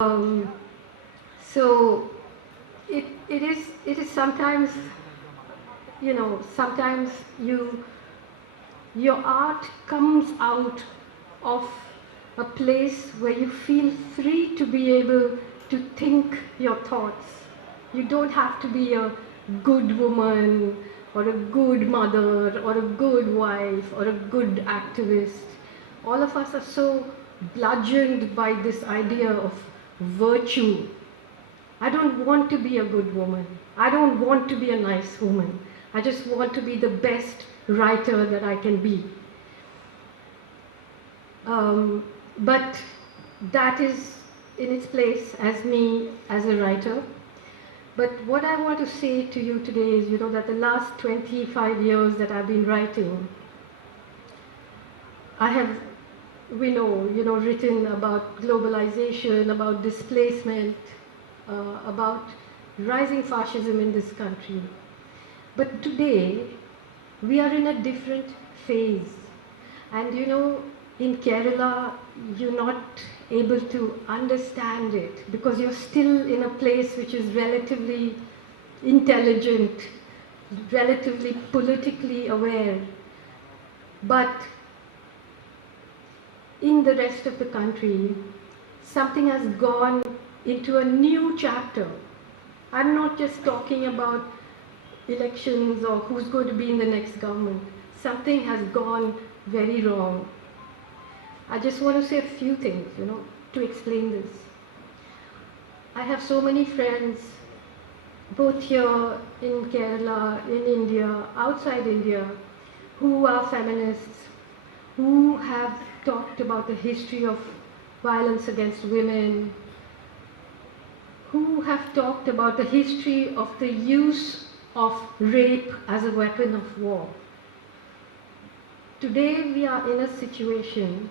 Um, so it is sometimes, sometimes your art comes out of a place where you feel free to be able to think your thoughts. You don't have to be a good woman or a good mother or a good wife or a good activist. All of us are so bludgeoned by this idea of virtue. I don't want to be a good woman. I don't want to be a nice woman. I just want to be the best writer that I can be. But that is in its place as me as a writer. But what I want to say to you today is, that the last 25 years that I've been writing, I have, written about globalization, about displacement, about rising fascism in this country. But today, we are in a different phase. And in Kerala, you're not able to understand it because you're still in a place which is relatively intelligent, relatively politically aware. But in the rest of the country, something has gone into a new chapter. I'm not just talking about elections or who's going to be in the next government. Something has gone very wrong. I just want to say a few things, to explain this. I have so many friends, both here in Kerala, in India, outside India, who are feminists, who have talked about the history of violence against women, who have talked about the history of the use of rape as a weapon of war. Today we are in a situation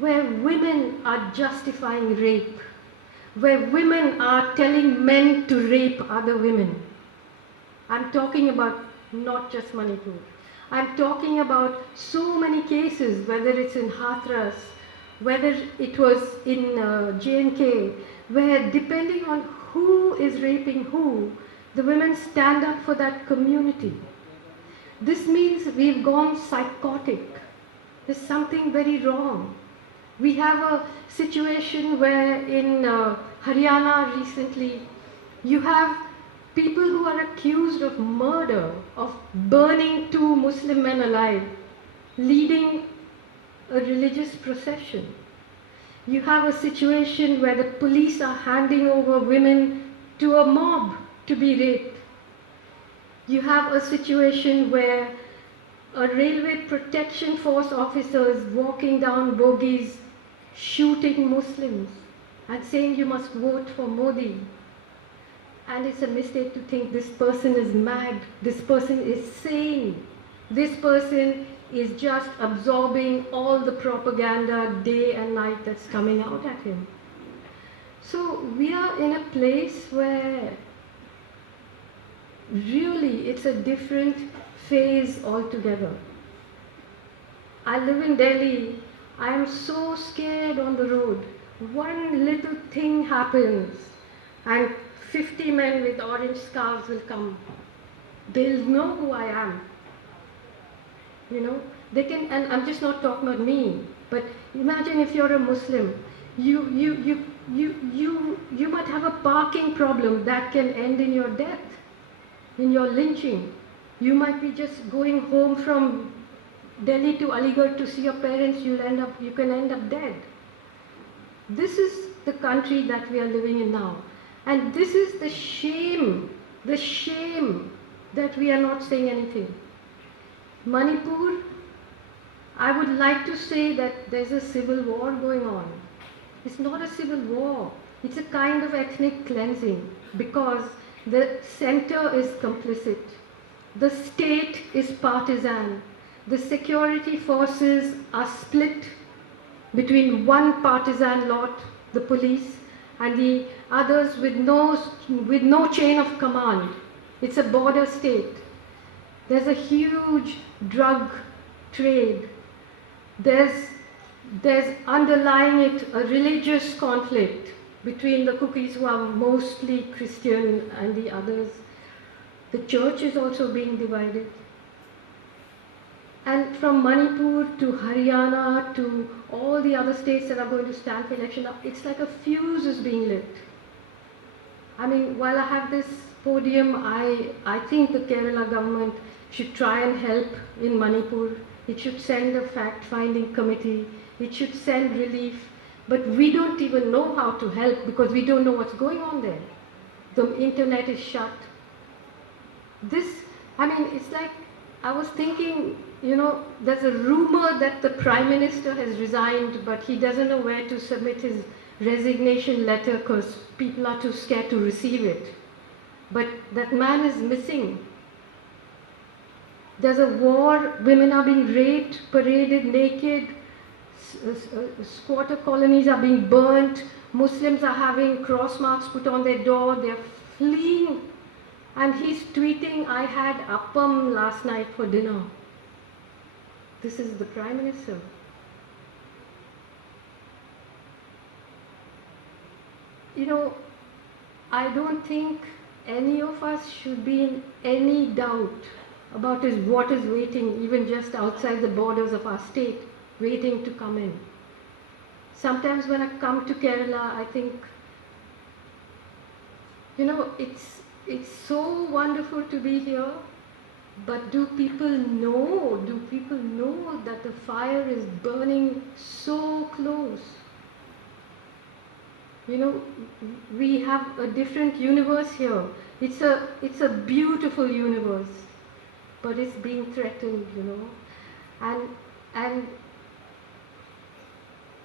where women are justifying rape, where women are telling men to rape other women. I'm talking about not just Manipur. I'm talking about so many cases, whether it's in Hathras, whether it was in J&K, where depending on who is raping who, the women stand up for that community. This means we've gone psychotic. There's something very wrong. We have a situation where in Haryana recently, you have people who are accused of murder, of burning 2 Muslim men alive, leading a religious procession. You have a situation where the police are handing over women to a mob to be raped. You have a situation where a railway protection force officer is walking down bogies, shooting Muslims and saying you must vote for Modi. And it's a mistake to think this person is mad, this person is sane, this person is just absorbing all the propaganda day and night that's coming out at him. So we are in a place where really it's a different phase altogether. I live in Delhi. I am so scared on the road. One little thing happens and 50 men with orange scarves will come. They'll know who I am. They can, and I'm just not talking about me, but imagine if you're a Muslim, you might have a parking problem that can end in your death, in your lynching. You might be just going home from Delhi to Aligarh to see your parents, you can end up dead. This is the country that we are living in now. And this is the shame that we are not saying anything. Manipur, I would like to say that there's a civil war going on. It's not a civil war. It's a kind of ethnic cleansing because the center is complicit. The state is partisan. The security forces are split between one partisan lot, the police, and the others with no chain of command. It's a border state. There's a huge drug trade. There's underlying it a religious conflict. between the cookies who are mostly Christian and the others. The church is also being divided. And from Manipur to Haryana to all the other states that are going to stand for election, it's like a fuse is being lit. I mean, while I have this podium, I think the Kerala government should try and help in Manipur. It should send a fact-finding committee. It should send relief. But we don't even know how to help because we don't know what's going on there. The internet is shut. It's like, I was thinking, there's a rumor that the Prime Minister has resigned, but he doesn't know where to submit his resignation letter because people are too scared to receive it. But that man is missing. There's a war, women are being raped, paraded naked, squatter colonies are being burnt, Muslims are having cross marks put on their door, they're fleeing. And he's tweeting, I had appam last night for dinner. This is the Prime Minister. I don't think any of us should be in any doubt about what is waiting, even just outside the borders of our state, waiting to come in. Sometimes when I come to Kerala, I think, it's so wonderful to be here, but do people know that the fire is burning so close? We have a different universe here. It's a beautiful universe, but it's being threatened, and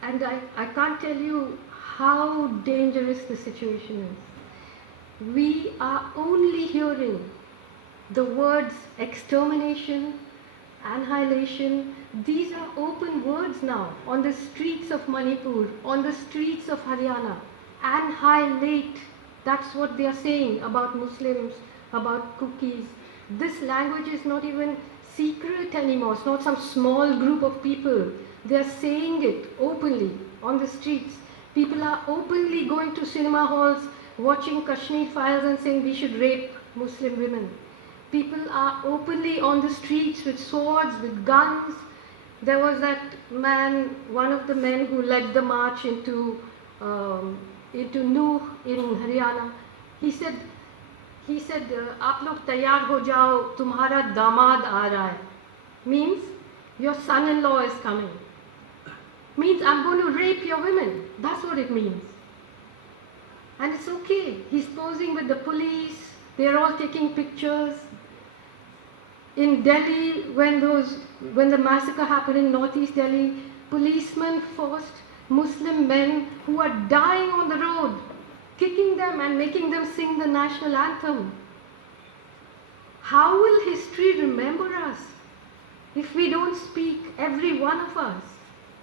I can't tell you how dangerous the situation is. We are only hearing the words extermination, annihilation. These are open words now on the streets of Manipur, on the streets of Haryana. Annihilate. That's what they are saying about Muslims, about cookies. This language is not even secret anymore. It's not some small group of people. They are saying it openly on the streets. People are openly going to cinema halls, watching Kashmir Files and saying we should rape Muslim women. People are openly on the streets with swords, with guns. There was that man, one of the men who led the march into Nuh in Haryana. He said, "Aap log taiyar ho jao, tumhara damad aa raha hai." Means your son-in-law is coming. Means I'm going to rape your women. That's what it means. And it's okay. He's posing with the police. They're all taking pictures. In Delhi, when the massacre happened in northeast Delhi, policemen forced Muslim men who are dying on the road, kicking them and making them sing the national anthem. How will history remember us if we don't speak, every one of us?